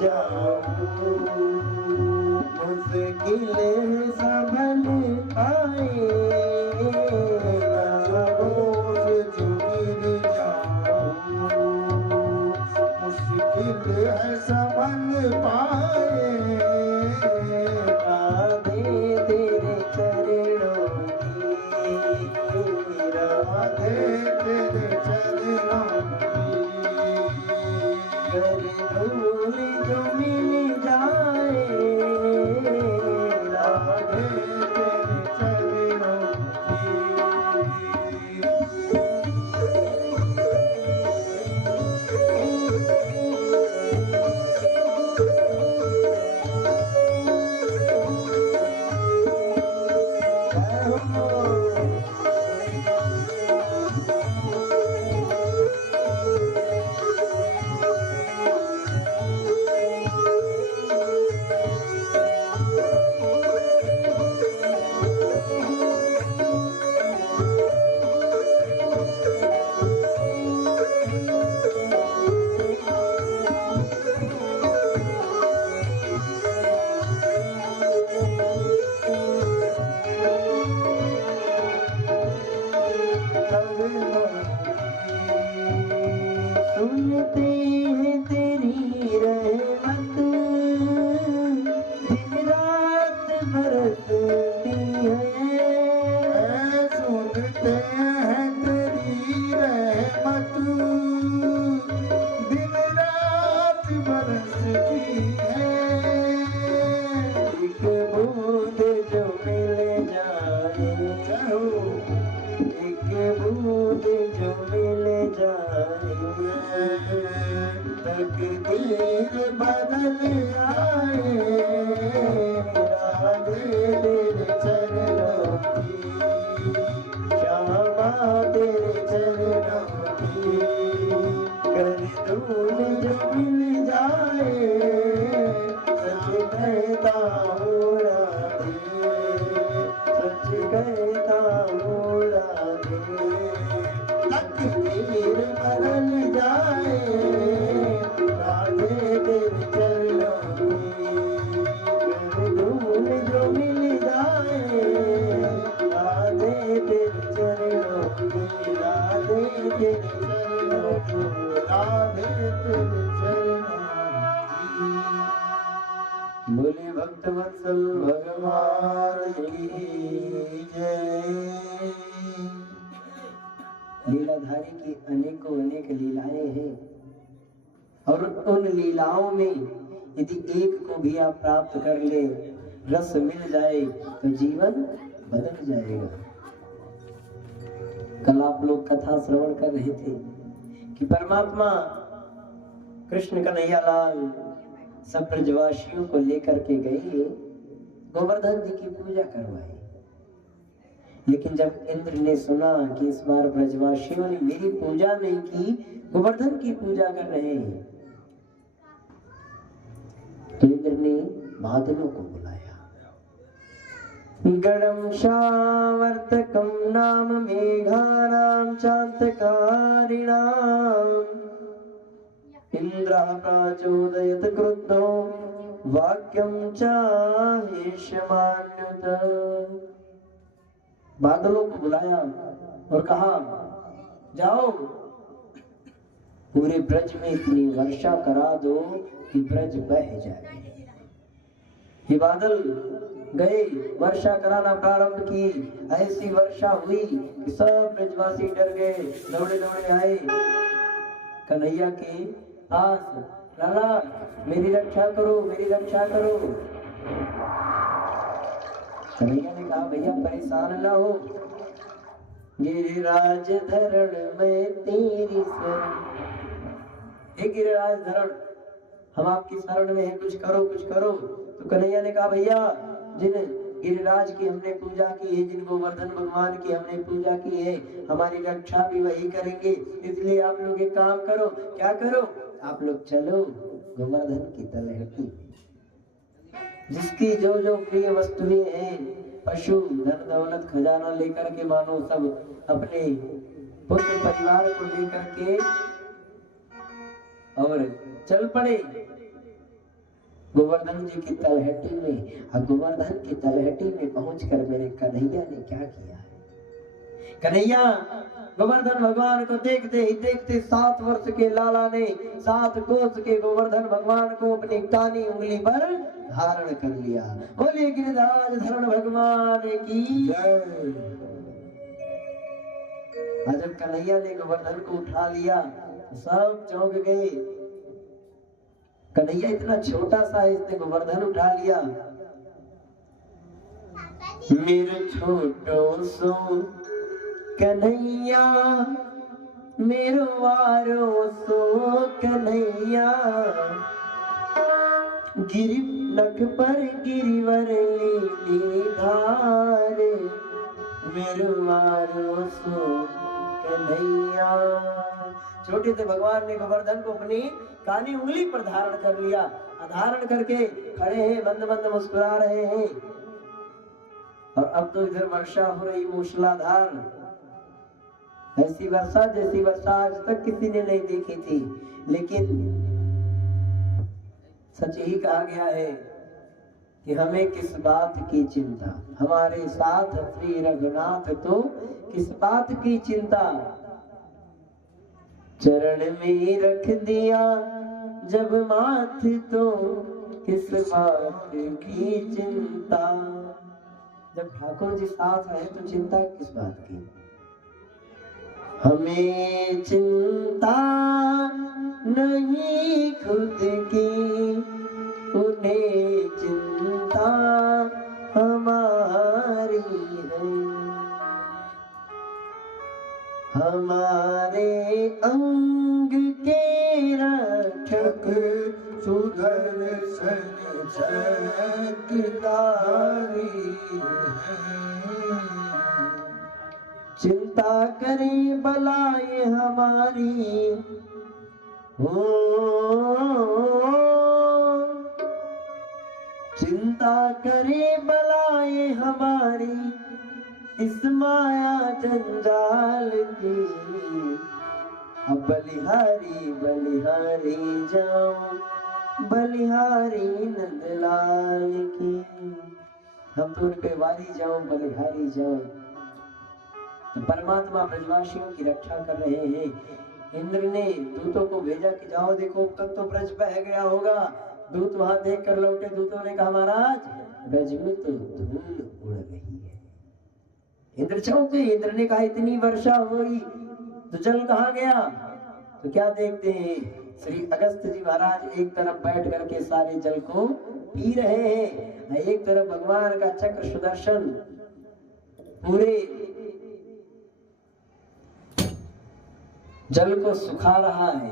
जाऊं, मुश्किलें संभल आए, नज़रों से जो गिर जाऊं, मुश्किल है संभल पाए, राधे तेरे चरणों की, राधे तेरे चरणों कर धूल जो मिल जाए, राधे तेरे चरणों सुनते हैं तेरी रहमत, दिन रात बरसती है, सुनते हैं तेरी रहमत, दिन रात बरसती है, एक बूंद जो मिल जाए, एक बूंद जो मिल जाए, तकदीर बदल आए, राधे तेरे चरणों की, श्यामा तेरे चरणों की, कर धूल जो मिल जाए, सच कहता हूँ राधे, सच कहता हूँ राधे, तकदीर बदल जाए, राधे तेरे चरणों की, कर धूल जो मिल जाए, राधे तेरे चरणों की, राधे तेरे चरणों की, राधे तेरे चरणों की। बोले भक्त वत्सल भगवान की जय। लीलाधारी की अनेकों अनेक लीलाएं हैं, और उन लीलाओं में यदि एक को भी आप प्राप्त कर ले, रस मिल जाए, तो जीवन बदल जाएगा। कल आप लोग कथा श्रवण कर रहे थे कि परमात्मा कृष्ण कन्हैया लाल सब ब्रजवासियों को लेकर के गए, गोवर्धन जी की पूजा करवाई। लेकिन जब इंद्र ने सुना कि इस बार ब्रजवासियों ने मेरी पूजा नहीं की, गोवर्धन की पूजा कर रहे हैं, तो इंद्र ने बादलों को बुलाया। गणम शावर्तकम नाम मेघानाम चांतकारिणाम, इंद्र प्रचोदयत क्रुद्धो वाक्यम चाहेष्यमान्युत। बादलों को बुलाया और कहा, जाओ पूरे ब्रज में इतनी वर्षा करा दो कि ब्रज बह जाए। ये बादल गए, वर्षा कराना प्रारंभ की। ऐसी वर्षा हुई कि सब ब्रजवासी डर गए, दौड़े दौड़े आए कन्हैया के पास, लाला मेरी रक्षा करो, मेरी रक्षा करो। कन्हैया ने कहा, भैया परेशान ना हो, गिरिराज धरण में तेरी शरण। हे गिरिराज धरण, हम आपकी शरण में हैं, कुछ करो कुछ करो। तो कन्हैया ने कहा, भैया जिन गिरिराज की हमने पूजा की है, जिन गोवर्धन भगवान की हमने पूजा की है, हमारी रक्षा भी वही करेंगे, इसलिए आप लोग एक काम करो। क्या करो? आप लोग चलो गोवर्धन की तलहटी, जिसकी जो जो प्रिय वस्तुएं हैं, पशु धन दौलत खजाना लेकर के, मानो सब अपने पुत्र परिवार को लेकर के और चल पड़े। गोवर्धन जी की तलहटी में, और गोवर्धन की तलहटी में पहुंचकर मेरे कन्हैया ने क्या किया। कन्हैया गोवर्धन भगवान को देखते ही देखते 7 वर्ष के लाला ने 7 कोस के गोवर्धन भगवान को अपनी कानी उंगली पर धारण कर लिया। बोले गिरिराज धरण भगवान की जय। जब कन्हैया ने गोवर्धन को उठा लिया सब चौंक गए। कन्हैया इतना छोटा सा है, इसने गोवर्धन उठा लिया। मेरे छोटो सो कन्हैया मेरो वारो सो कन्हैया, गिरि नख पर गिरिवर लीली धार, मेरो वारो सो कन्हैया। छोटे से भगवान ने गोवर्धन को अपनी कानी उंगली पर धारण कर लिया। धारण करके खड़े हैं, मंद मंद मुस्कुरा रहे हैं। और अब तो इधर वर्षा हो रही मूसलाधार, ऐसी वर्षा जैसी वर्षा आज तक किसी ने नहीं देखी थी। लेकिन सच ही कहा गया है कि हमें किस बात की चिंता, हमारे साथ श्री रघुनाथ तो किस बात की चिंता। चरण में रख दिया जब माथ तो किस बात की चिंता। जब ठाकुर जी साथ रहे तो चिंता किस बात की। हमें चिंता नहीं खुद की, उन्हें चिंता हमारी है। हमारे अंग के रक्षक सुदर्शन चक्रधारी है। चिंता करें बलाए हमारी, हो चिंता करें बलाए हमारी, इस माया जंजाल की। अब बलिहारी बलिहारी जाऊं, बलिहारी नंदलाल की। हम तो उनके वारी जाऊं बलिहारी जाऊं। तो परमात्मा ब्रजवासियों की रक्षा कर रहे हैं। इंद्र ने दूतों को भेजा कि जाओ देखो तब तो ब्रज बह गया होगा। दूत वहां देख कर लौटे। दूतों ने कहा महाराज ब्रज में तो धूल उड़ रही है। इंद्र चौंके। इंद्र ने कहा इतनी वर्षा हुई तो जल कहाँ गया। तो क्या देखते हैं श्री अगस्त जी महाराज एक तरफ बैठ करके सारे जल को पी रहे हैं, एक तरफ भगवान का चक्र सुदर्शन पूरे जल को सुखा रहा है।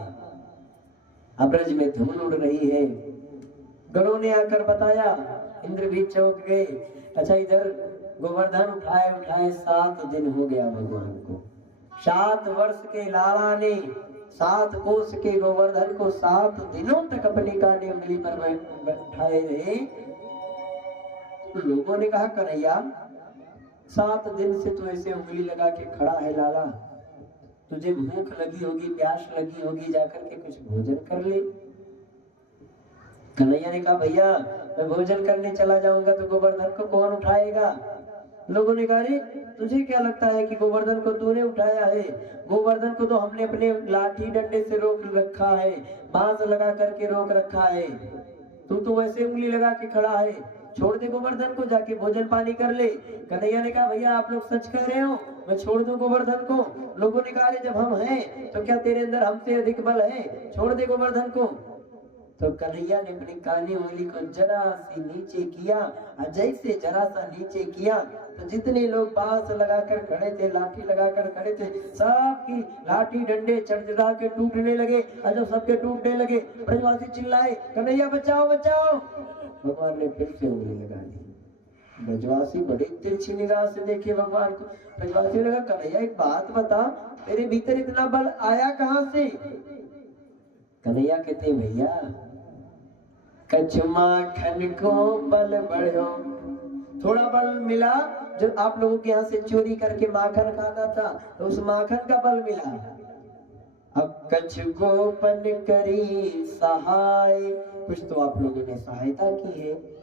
अब्रज में धूल उड़ रही है। गणों ने आकर बताया, इंद्र भी चौंक गए। अच्छा इधर गोवर्धन उठाए उठाए 7 दिन हो गया भगवान को। 7 वर्ष के लाला ने 7 कोस के गोवर्धन को 7 दिनों तक अपनी कानी उंगली पर बैठाए रहे। तो लोगों ने कहा कन्हैया 7 दिन से तो ऐसे उंगली लगा के खड़ा है लाला, तुझे भूख लगी होगी, प्यास लगी होगी, जाकर के कुछ भोजन कर ले। कन्हैया ने कहा भैया मैं भोजन करने चला जाऊंगा तो गोवर्धन को कौन उठाएगा। लोगों ने कहा अरे तुझे क्या लगता है कि गोवर्धन को तूने उठाया है। गोवर्धन को तो हमने अपने लाठी डंडे से रोक रखा है, बांस लगा करके रोक रखा है। तू तो वैसे उंगली लगा के खड़ा है, छोड़ दे गोवर्धन को, जाके भोजन पानी कर ले। कन्हैया ने कहा भैया आप लोग सच कह रहे हो, मैं छोड़ दूं गोवर्धन को। लोगों ने कहा जब हम हैं तो क्या तेरे अंदर हमसे अधिक बल है, छोड़ दे गोवर्धन को। तो कन्हैया ने अपनी काली उंगली को जरा सी नीचे किया, और जैसे जरा सा नीचे किया तो जितने लोग बांस लगाकर खड़े थे, लाठी लगाकर खड़े थे, सबकी लाठी डंडे चढ़ के टूटने लगे। और जब सबके टूटने लगे ब्रजवासी चिल्लाए कन्हैया बचाओ बचाओ। भगवान ने फिर से उंगली लगा दी। ब्रजवासी बड़ी तिरछी निगाह से देखे भगवान को। ब्रजवासी लगा कन्हैया एक बात बता, तेरे भीतर इतना बल आया कहां से। कन्हैया कहते भैया कच्छु माखन को बल बढ़ो, थोड़ा बल मिला जो आप लोगों के यहाँ से चोरी करके माखन खाता था तो उस माखन का बल मिला। अब कच्छु गोपन करी सहाय, कुछ तो आप लोगों ने सहायता की है।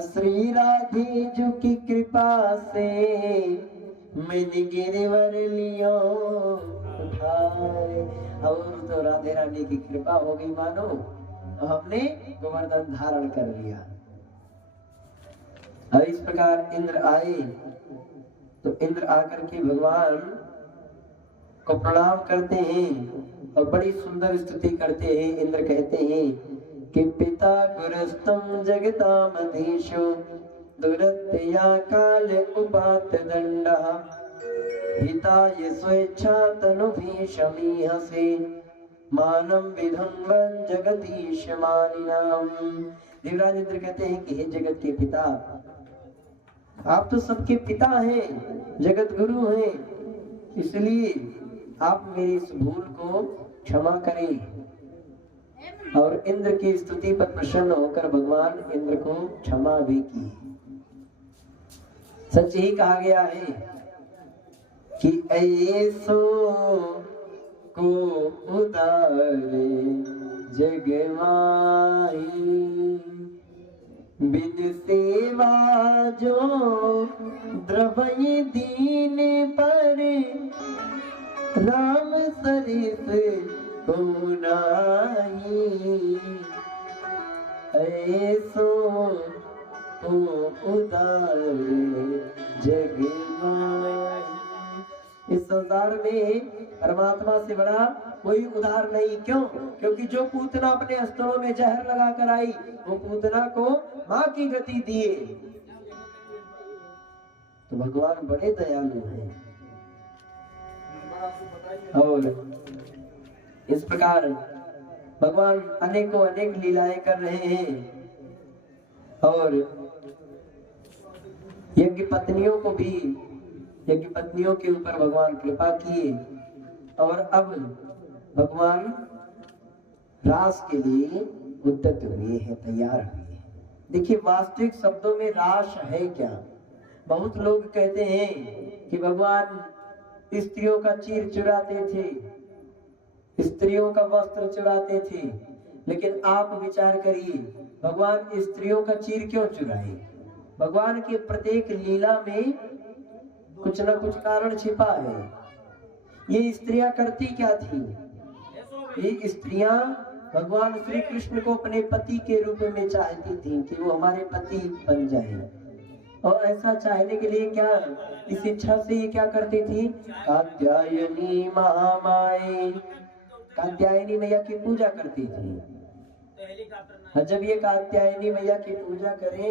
श्री राधे जी की कृपा से मैंने गिरवर लियो उठाए। और तो राधे रानी की कृपा हो गई मानो, तो हमने गोवर्धन धारण कर लिया। और इस प्रकार इंद्र आए, तो इंद्र आकर के भगवान को प्रणाम करते हैं और बड़ी सुंदर स्तुति करते हैं। इंद्र कहते हैं कि पिता गुरुस्तम जगतामधीशो दुरत्या काल उपात दंडः हिताय स्वेच्छा तनुभीषमीहसे मानम विधं जगदीश मानिनाम। देवराज इंद्र कहते हैं कि हे जगत के पिता, आप तो सबके पिता हैं, जगत गुरु हैं, इसलिए आप मेरी इस भूल को क्षमा करें। और इंद्र की स्तुति पर प्रसन्न होकर भगवान इंद्र को क्षमा भी की। सच ही कहा गया है कि ऐसो को उदारे जग माही बिन सेवा जो द्रवई दीन पर राम सरिस को नाही। ऐसो को उदारे जग माही। इस संसार में परमात्मा से बड़ा कोई उधार नहीं। क्यों? क्योंकि जो पूतना अपने स्तनों में जहर लगा कर आई, वो पूतना को मां की गति दिए। तो भगवान बड़े दयालु हैं। और इस प्रकार भगवान अनेकों अनेक लीलाएं कर रहे हैं। और यज्ञ पत्नियों के ऊपर भगवान कृपा किए। और अब भगवान रास के लिए उद्यत हुए हैं, तैयार हुए हैं। देखिए, वास्तविक शब्दों में रास है क्या? बहुत लोग कहते हैं कि भगवान स्त्रियों का चीर चुराते थे, स्त्रियों का वस्त्र चुराते थे। लेकिन आप विचार करिए, भगवान स्त्रियों का चीर क्यों चुराए? भगवान की प्रत्येक लीला में कुछ न कुछ कारण छिपा है। ये स्त्रियां करती क्या थी? ये स्त्रियां भगवान श्री कृष्ण को अपने पति के रूप में चाहती थी कि वो हमारे पति बन जाए। और ऐसा चाहने के लिए क्या, इस इच्छा से ये क्या करती थी? कात्यायनी महामाई, कात्यायनी मैया की पूजा करती थी। जब ये कात्यायनी मैया की पूजा करें